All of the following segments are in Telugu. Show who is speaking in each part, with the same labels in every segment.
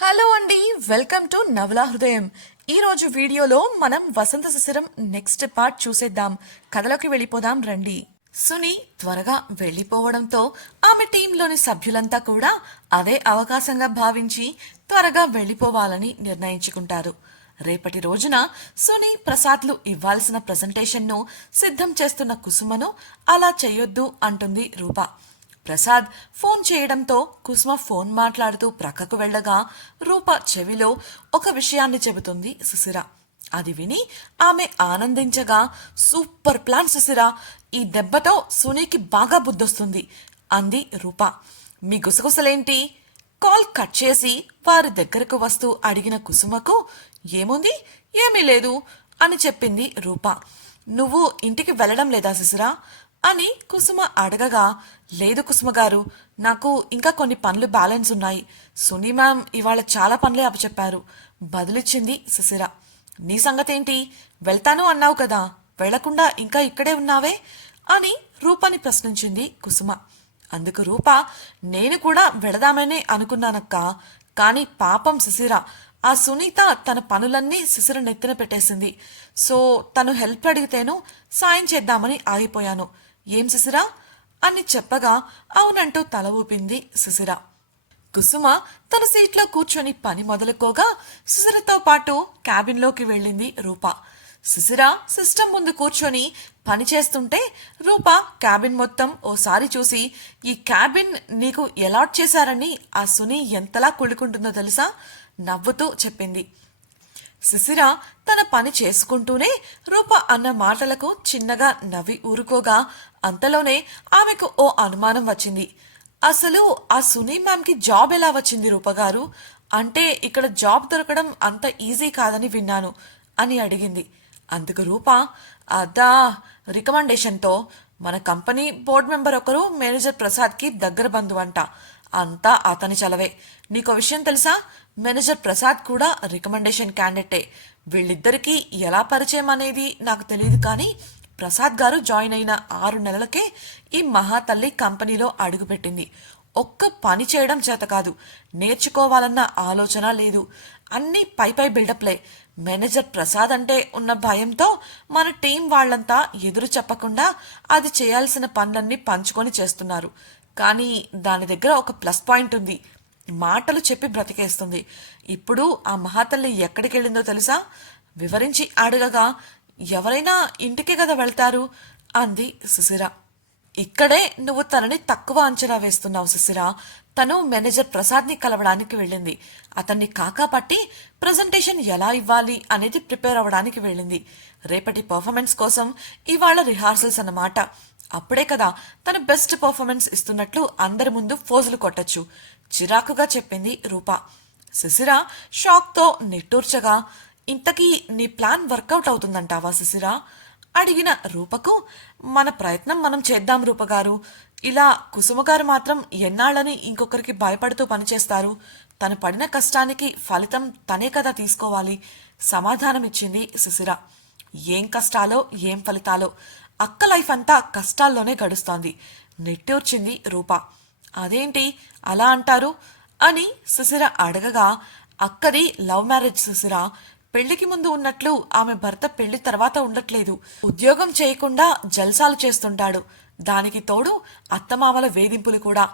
Speaker 1: హలో అండి వెల్కమ్ టు నవలా హృదయం. ఈరోజు వీడియోలో మనం వసంత శిశిరం నెక్స్ట్ పార్ట్ చూసేద్దాం. కథలోకి వెళ్ళిపోదాం రండి. సుని త్వరగా వెళ్ళిపోవడంతో ఆమె టీంలోని సభ్యులంతా కూడా అదే అవకాశంగా భావించి త్వరగా వెళ్ళిపోవాలని నిర్ణయించుకుంటారు. రేపటి రోజున సుని ప్రసాద్లు ఇవ్వాల్సిన ప్రజెంటేషన్ను సిద్ధం చేస్తున్న కుసుమను అలా చేయొద్దు అంటుంది రూప. ప్రసాద్ ఫోన్ చేయడంతో కుసుమ ఫోన్ మాట్లాడుతూ ప్రక్కకు వెళ్ళగా రూప చెవిలో ఒక విషయాన్ని చెబుతుంది సుశిర. అది విని ఆమె ఆనందించగా సూపర్ ప్లాన్ సుశిర. ఈ దెబ్బతో సునీకి బాగా బుద్ధొస్తుంది అంది రూప. మీ గుసగుసలేంటి? కాల్ కట్ చేసి వారి దగ్గరకు వస్తూ అడిగిన కుసుమకు ఏముంది? ఏమీ లేదు అని చెప్పింది రూప. నువ్వు ఇంటికి వెళ్ళడం లేదా శిశిరా అని కుసుమ అడగగా లేదు కుసుమ గారు నాకు ఇంకా కొన్ని పనులు బ్యాలెన్స్ ఉన్నాయి. సునీ మ్యామ్ ఇవాళ చాలా పనులే అప్పచెప్పారు. బదులిచ్చింది శిశిర నీ సంగతేంటి? వెళ్తాను అన్నావు కదా. వెళ్ళకుండా ఇంకా ఇక్కడే ఉన్నావే? అని రూపని ప్రశ్నించింది కుసుమ. అందుకు రూప నేను కూడా వెళదామనే అనుకున్నానక్క. కానీ పాపం శిశిర ఆ సునీత తన పనులన్నీ శిశిర నెత్తిన పెట్టేసింది. సో తను హెల్ప్ అడిగితేను సాయం చేద్దామని ఆగిపోయాను. ఏం శిశిర అని చెప్పగా అవునంటూ తల ఊపింది శిశిర కుసుమ తన సీట్లో కూర్చొని పని మొదలుకోగా శిశిరతో పాటు క్యాబిన్లోకి వెళ్ళింది రూప. శిశిర సిస్టమ్ ముందు కూర్చొని పని చేస్తుంటే రూప క్యాబిన్ మొత్తం ఓసారి చూసి ఈ క్యాబిన్ నీకు ఎలాట్ చేశారని ఆ సుని ఎంతలా కుళ్ళుకుంటుందో తెలుసా? నవ్వుతూ చెప్పింది. శిశిర తన పని చేసుకుంటూనే రూప అన్న మాటలకు చిన్నగా నవ్వి ఊరుకోగా అంతలోనే ఆమెకు ఓ అనుమానం వచ్చింది. అసలు ఆ సునీ మ్యామ్కి జాబ్ ఎలా వచ్చింది రూప గారు? అంటే ఇక్కడ జాబ్ దొరకడం అంత ఈజీ కాదని విన్నాను అని అడిగింది. అందుకు రూప అదా రికమెండేషన్తో మన కంపెనీ బోర్డు మెంబర్ ఒకరు మేనేజర్ ప్రసాద్కి దగ్గర బంధువు అంట అంతా అతని చలవే. నీకో విషయం తెలుసా? మేనేజర్ ప్రసాద్ కూడా రికమెండేషన్ క్యాండిడేటే. వీళ్ళిద్దరికీ ఎలా పరిచయం అనేది నాకు తెలియదు కానీ ప్రసాద్ గారు జాయిన్ అయిన ఆరు నెలలకే ఈ మహాతల్లి కంపెనీలో అడుగుపెట్టింది. ఒక్క పని చేయడం చేత కాదు నేర్చుకోవాలన్న ఆలోచన లేదు. అన్నీ పై పై బిల్డప్లే. మేనేజర్ ప్రసాద్ అంటే ఉన్న భయంతో మన టీం వాళ్ళంతా ఎదురు చెప్పకుండా అది చేయాల్సిన పనులన్నీ పంచుకొని చేస్తున్నారు. కానీ దాని దగ్గర ఒక ప్లస్ పాయింట్ ఉంది. మాటలు చెప్పి బ్రతికేస్తుంది. ఇప్పుడు ఆ మహాతల్లి ఎక్కడికి వెళ్ళిందో తెలుసా? వివరించి అడగగా ఎవరైనా ఇంటికే కదా వెళ్తారు? అంది సుశిర ఇక్కడే నువ్వు తనని తక్కువ అంచనా వేస్తున్నావు సుశిర తను మేనేజర్ ప్రసాద్ని కలవడానికి వెళ్ళింది. అతన్ని కాకా పట్టి ప్రజెంటేషన్ ఎలా ఇవ్వాలి అనేది ప్రిపేర్ అవ్వడానికి వెళ్ళింది. రేపటి పర్ఫార్మెన్స్ కోసం ఇవాళ రిహార్సల్స్ అన్నమాట. అప్పుడే కదా తన బెస్ట్ పర్ఫార్మెన్స్ ఇస్తున్నట్లు అందరి ముందు ఫోజులు కొట్టచ్చు. చిరాకుగా చెప్పింది రూప. శిశిర షాక్తో నిట్టూర్చగా ఇంతకీ నీ ప్లాన్ వర్కౌట్ అవుతుందంటావా శిశిర అడిగిన రూపకు మన ప్రయత్నం మనం చేద్దాం రూపగారు ఇలా కుసుమగారు మాత్రం ఎన్నాళ్ళని ఇంకొకరికి భయపడుతూ పనిచేస్తారు. తను పడిన కష్టానికి ఫలితం తనే కదా తీసుకోవాలి. సమాధానమిచ్చింది శిశిర ఏం కష్టాలో ఏం ఫలితాలో అక్క లైఫ్ అంతా కష్టాల్లోనే గడుస్తోంది. నెట్టూర్చింది రూప. అదేంటి అలా అంటారు? అని సుశిర అడగగా అక్కది లవ్ మ్యారేజ్ సుశిర పెళ్ళికి ముందు ఉన్నట్లు ఆమె భర్త పెళ్ళి తర్వాత ఉండట్లేదు. ఉద్యోగం చేయకుండా జల్సాలు చేస్తుంటాడు. దానికి తోడు అత్తమామల వేధింపులు కూడా.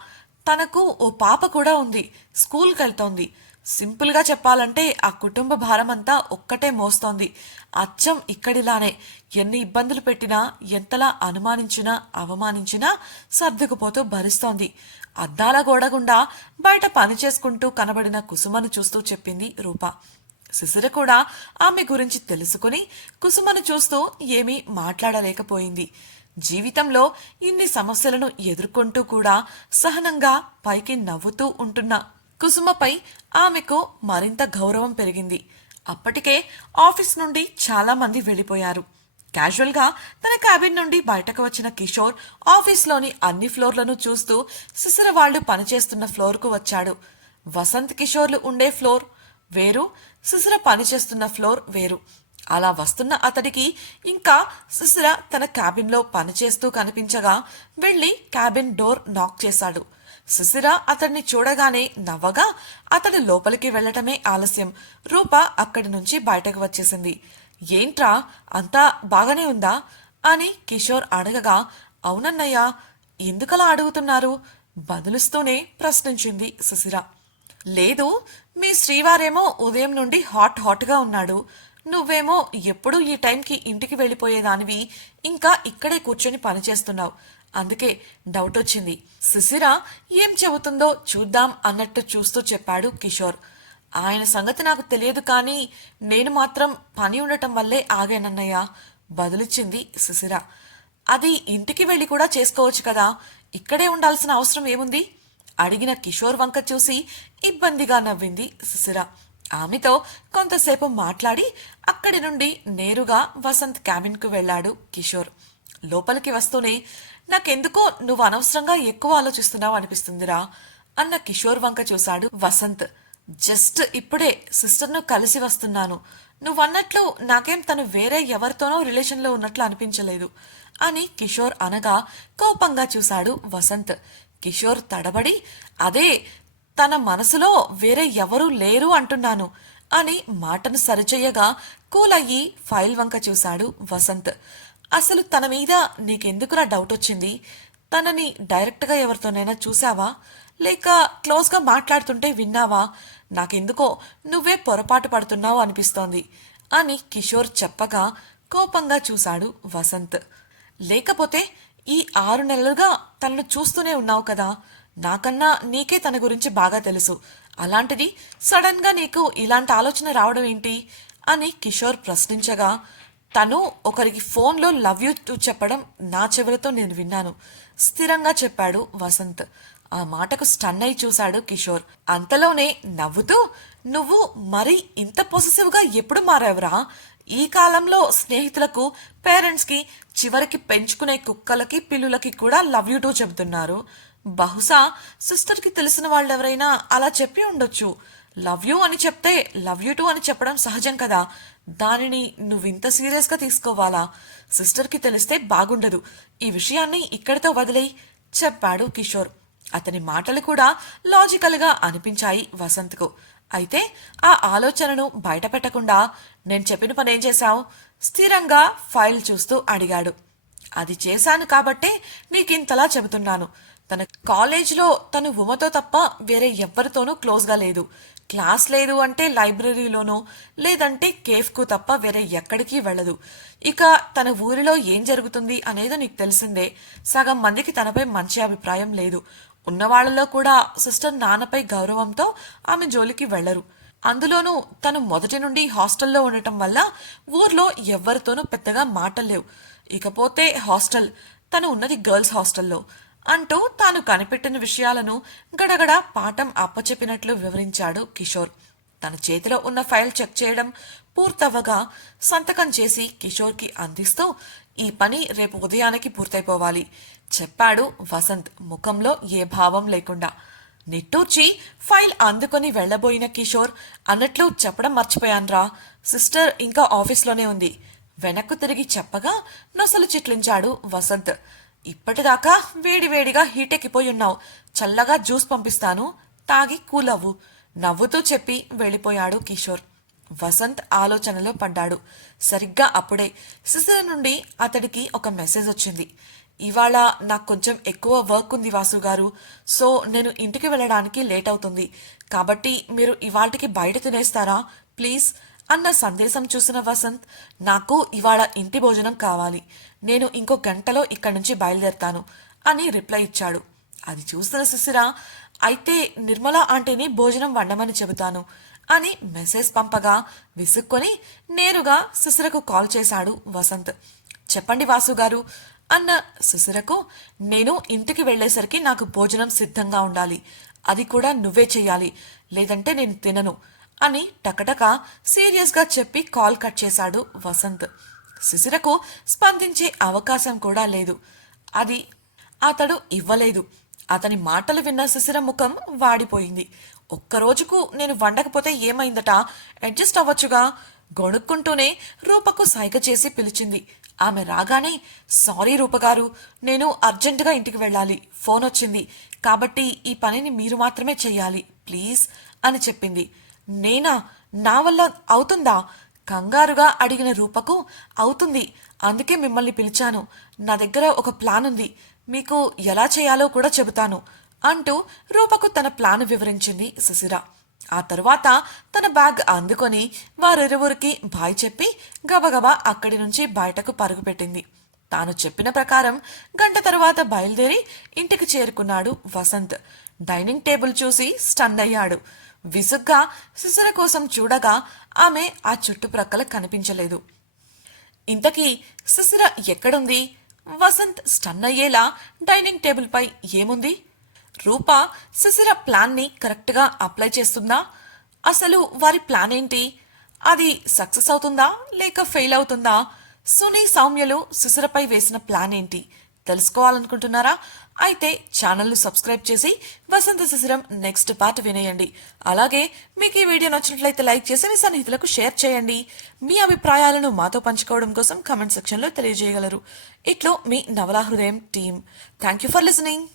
Speaker 1: తనకు ఓ పాప కూడా ఉంది. స్కూల్కి వెళ్తోంది సింపుల్గా చెప్పాలంటే ఆ కుటుంబ భారం అంతా ఒక్కటే మోస్తోంది. అచ్చం ఇక్కడిలానే ఎన్ని ఇబ్బందులు పెట్టినా ఎంతలా అనుమానించినా అవమానించినా సర్దుకుపోతూ భరిస్తోంది. అద్దాల గోడగుండా బయట పని చేసుకుంటూ కనబడిన కుసుమను చూస్తూ చెప్పింది రూప. శిశిర కూడా ఆమె గురించి తెలుసుకుని కుసుమను చూస్తూ ఏమీ మాట్లాడలేకపోయింది. జీవితంలో ఇన్ని సమస్యలను ఎదుర్కొంటూ కూడా సహనంగా పైకి నవ్వుతూ ఉంటున్న కుసుమపై ఆమెకు మరింత గౌరవం పెరిగింది. అప్పటికే ఆఫీస్ నుండి చాలా మంది వెళ్ళిపోయారు. క్యాజువల్గా తన క్యాబిన్ నుండి బయటకు వచ్చిన కిషోర్ ఆఫీస్లోని అన్ని ఫ్లోర్లను చూస్తూ సిసర వాళ్ళు పనిచేస్తున్న ఫ్లోర్కు వచ్చాడు. వసంత్ కిషోర్లు ఉండే ఫ్లోర్ వేరు సిసర పనిచేస్తున్న ఫ్లోర్ వేరు. అలా వస్తున్న అతడికి ఇంకా శిశిర తన క్యాబిన్లో పనిచేస్తూ కనిపించగా వెళ్ళి క్యాబిన్ డోర్ నాక్ చేశాడు. సుశిర అతన్ని చూడగానే నవ్వగా అతడు లోపలికి వెళ్ళటమే ఆలస్యం. రూప అక్కడి నుంచి బయటకు వచ్చేసింది. ఏంట్రా అంతా బాగానే ఉందా? అని కిషోర్ అడగగా అవునన్నయ్య ఎందుకలా అడుగుతున్నారు? బదులుస్తూనే ప్రశ్నించింది సుశిర. లేదు మీ శ్రీవారేమో ఉదయం నుండి హాట్ హాట్గా ఉన్నాడు. నువ్వేమో ఎప్పుడూ ఈ టైంకి ఇంటికి వెళ్ళిపోయేదానివి. ఇంకా ఇక్కడే కూర్చొని పనిచేస్తున్నావు. అందుకే డౌట్ వచ్చింది. సుశిర ఏం చెబుతుందో చూద్దాం అన్నట్టు చూస్తూ చెప్పాడు కిషోర్. ఆయన సంగతి నాకు తెలియదు కానీ నేను మాత్రం పని ఉండటం వల్లే ఆగానన్నయ్య బదులిచ్చింది సుశిర అది ఇంటికి వెళ్ళి కూడా చేసుకోవచ్చు కదా ఇక్కడే ఉండాల్సిన అవసరం ఏముంది? అడిగిన కిషోర్ వంక చూసి ఇబ్బందిగా నవ్వింది సుశిర ఆమెతో కొంతసేపు మాట్లాడి అక్కడి నుండి నేరుగా వసంత్ క్యాబిన్కు వెళ్ళాడు కిషోర్. లోపలికి వస్తూనే నాకెందుకో నువ్వు అనవసరంగా ఎక్కువ ఆలోచిస్తున్నావు అనిపిస్తుందిరా అన్న కిషోర్ వంక చూశాడు వసంత్. జస్ట్ ఇప్పుడే సిస్టర్ను కలిసి వస్తున్నాను. నువ్వన్నట్లు నాకేం తను వేరే ఎవరితోనో రిలేషన్లో ఉన్నట్లు అనిపించలేదు అని కిషోర్ అనగా కోపంగా చూశాడు వసంత్. కిషోర్ తడబడి అదే తన మనసులో వేరే ఎవరూ లేరు అంటున్నాను అని మాటను సరిచేయగా కూలయ్యి ఫైల్ వంక చూశాడు వసంత్. అసలు తన మీద నీకెందుకురా డౌట్ వచ్చింది? తనని డైరెక్ట్గా ఎవరితోనైనా చూసావా? లేక క్లోజ్గా మాట్లాడుతుంటే విన్నావా? నాకెందుకో నువ్వే పొరపాటు పడుతున్నావు అనిపిస్తోంది అని కిషోర్ చెప్పగా కోపంగా చూశాడు వసంత్. లేకపోతే ఈ ఆరు నెలలుగా తనను చూస్తూనే ఉన్నావు కదా? నాకన్నా నీకే తన గురించి బాగా తెలుసు. అలాంటిది సడన్గా నీకు ఇలాంటి ఆలోచన రావడం ఏంటి? అని కిషోర్ ప్రశ్నించగా తను ఒకరికి ఫోన్లో లవ్ యూ చెప్పడం నా చెవులతో నేను విన్నాను. స్థిరంగా చెప్పాడు వసంత్. ఆ మాటకు స్టన్ అయి చూశాడు కిషోర్. అంతలోనే నవ్వుతూ నువ్వు మరి ఇంత పొసెసివ్గా ఎప్పుడు మారావురా? ఈ కాలంలో స్నేహితులకు పేరెంట్స్కి చివరికి పెంచుకునే కుక్కలకి పిల్లులకి కూడా లవ్ యూ టూ చెబుతున్నారు. బహుశా సిస్టర్కి తెలిసిన వాళ్ళెవరైనా అలా చెప్పి ఉండొచ్చు. లవ్ యూ అని చెప్తే లవ్ యూ టూ అని చెప్పడం సహజం కదా. దానిని నువ్వింత ఇంత సీరియస్గా తీసుకోవాలా? సిస్టర్కి తెలిస్తే బాగుండదు. ఈ విషయాన్ని ఇక్కడితో వదిలేయి చెప్పాడు కిషోర్. అతని మాటలు కూడా లాజికల్గా అనిపించాయి వసంత్కు. అయితే ఆ ఆలోచనను బయటపెట్టకుండా నేను చెప్పిన పని ఏం చేశావు? స్థిరంగా ఫైల్ చూస్తూ అడిగాడు. అది చేశాను కాబట్టే నీకింతలా చెబుతున్నాను. తన కాలేజ్లో తను ఉమతో తప్ప వేరే ఎవ్వరితోనూ క్లోజ్గా లేదు. క్లాస్ లేదు అంటే లైబ్రరీలోనో లేదంటే కేఫ్కు తప్ప వేరే ఎక్కడికి వెళ్ళదు. ఇక తన ఊరిలో ఏం జరుగుతుంది అనేది నీకు తెలిసిందే. సగం మందికి తనపై మంచి అభిప్రాయం లేదు. ఉన్నవాళ్ళలో కూడా సిస్టర్ నాన్నపై గౌరవంతో ఆమె జోలికి వెళ్ళరు అందులోనూ తను మొదటి నుండి హాస్టల్లో ఉండటం వల్ల ఊర్లో ఎవ్వరితోనూ పెద్దగా మాటలేవు ఇకపోతే హాస్టల్ తను ఉన్నది గర్ల్స్ హాస్టల్లో. అంటూ తాను కనిపెట్టిన విషయాలను గడగడ పాఠం అప్పచెప్పినట్లు వివరించాడు కిషోర్. తన చేతిలో ఉన్న ఫైల్ చెక్ చేయడం పూర్తవ్వగా సంతకం చేసి కిషోర్కి అందిస్తూ ఈ పని రేపు ఉదయానికి పూర్తయిపోవాలి. చెప్పాడు వసంత్ ముఖంలో ఏ భావం లేకుండా. నిట్టూర్చి ఫైల్ అందుకొని వెళ్ళబోయిన కిషోర్ అన్నట్లు చెప్పడం మర్చిపోయాన్రా. సిస్టర్ ఇంకా ఆఫీస్లోనే ఉంది. వెనక్కు తిరిగి చెప్పగా నొసలు చిట్లించాడు వసంత్. ఇప్పటిదాకా వేడివేడిగా హీటెక్కిపోయి ఉన్నావు. చల్లగా జ్యూస్ పంపిస్తాను. తాగి కూలవ్వు నవ్వుతూ చెప్పి వెళ్ళిపోయాడు కిషోర్. వసంత్ ఆలోచనలో పడ్డాడు. సరిగ్గా అప్పుడే సిసిర నుండి అతడికి ఒక మెసేజ్ వచ్చింది. ఇవాళ నాకు కొంచెం ఎక్కువ వర్క్ ఉంది వాసు గారు. సో నేను ఇంటికి వెళ్ళడానికి లేట్ అవుతుంది. కాబట్టి మీరు ఇవాళకి బయట తినేస్తారా? ప్లీజ్ అన్న సందేశం చూసిన వసంత్ నాకు ఇవాళ ఇంటి భోజనం కావాలి. నేను ఇంకో గంటలో ఇక్కడి నుంచి బయలుదేరతాను అని రిప్లై ఇచ్చాడు. అది చూసిన సుశిర అయితే నిర్మల ఆంటీని భోజనం వండమని చెబుతాను అని మెసేజ్ పంపగా విసుక్కొని నేరుగా సుశిరకు కాల్ చేశాడు వసంత్. చెప్పండి వాసు గారు అన్న సుశిరకు నేను ఇంటికి వెళ్ళేసరికి నాకు భోజనం సిద్ధంగా ఉండాలి. అది కూడా నువ్వే చెయ్యాలి. లేదంటే నేను తినను అని టకటక సీరియస్గా చెప్పి కాల్ కట్ చేశాడు వసంత్. శిశిరకు స్పందించే అవకాశం కూడా లేదు. అది అతడు ఇవ్వలేదు. అతని మాటలు విన్న శిశిర ముఖం వాడిపోయింది. ఒక్క రోజుకు నేను వండకపోతే ఏమైందట? అడ్జస్ట్ అవ్వచ్చుగా? గొణుక్కుంటూనే రూపకు సైగ చేసి పిలిచింది. ఆమె రాగానే సారీ రూపగారు నేను అర్జెంటుగా ఇంటికి వెళ్ళాలి. ఫోన్ వచ్చింది. కాబట్టి ఈ పనిని మీరు మాత్రమే చెయ్యాలి ప్లీజ్ అని చెప్పింది. నేనా? నా వల్ల అవుతుందా? కంగారుగా అడిగిన రూపకు అవుతుంది. అందుకే మిమ్మల్ని పిలిచాను. నా దగ్గర ఒక ప్లాన్ ఉంది. మీకు ఎలా చేయాలో కూడా చెబుతాను అంటూ రూపకు తన ప్లాన్ వివరించింది సుశిర ఆ తరువాత తన బ్యాగ్ అందుకొని వారిరువురికి బాయ్ చెప్పి గబగబా అక్కడి నుంచి బయటకు పరుగుపెట్టింది తాను చెప్పిన ప్రకారం గంట తర్వాత బయలుదేరి ఇంటికి చేరుకున్నాడు వసంత్. డైనింగ్ టేబుల్ చూసి స్టన్ అయ్యాడు విసుగ్గా సుశిర కోసం చూడగా ఆమె ఆ చుట్టుప్రక్కల కనిపించలేదు. ఇంతకీ సుశిర ఎక్కడుంది? వసంత్ స్టన్ అయ్యేలా డైనింగ్ టేబుల్పై ఏముంది? రూప సుశిర ప్లాన్ని కరెక్ట్గా అప్లై చేస్తుందా? అసలు వారి ప్లాన్ ఏంటి? అది సక్సెస్ అవుతుందా లేక ఫెయిల్ అవుతుందా? సునీ సౌమ్యలు సుశిరపై వేసిన ప్లాన్ ఏంటి? తెలుసుకోవాలనుకుంటున్నారా? అయితే ఛానల్ను సబ్స్క్రైబ్ చేసి వసంత శిశిరం నెక్స్ట్ పార్ట్ వినేయండి. అలాగే మీకు ఈ వీడియో నచ్చినట్లయితే లైక్ చేసి మీ సన్నిహితులకు షేర్ చేయండి. మీ అభిప్రాయాలను మాతో పంచుకోవడం కోసం కమెంట్ సెక్షన్లో తెలియజేయగలరు. ఇట్లో మీ నవలా హృదయం team thank you for listening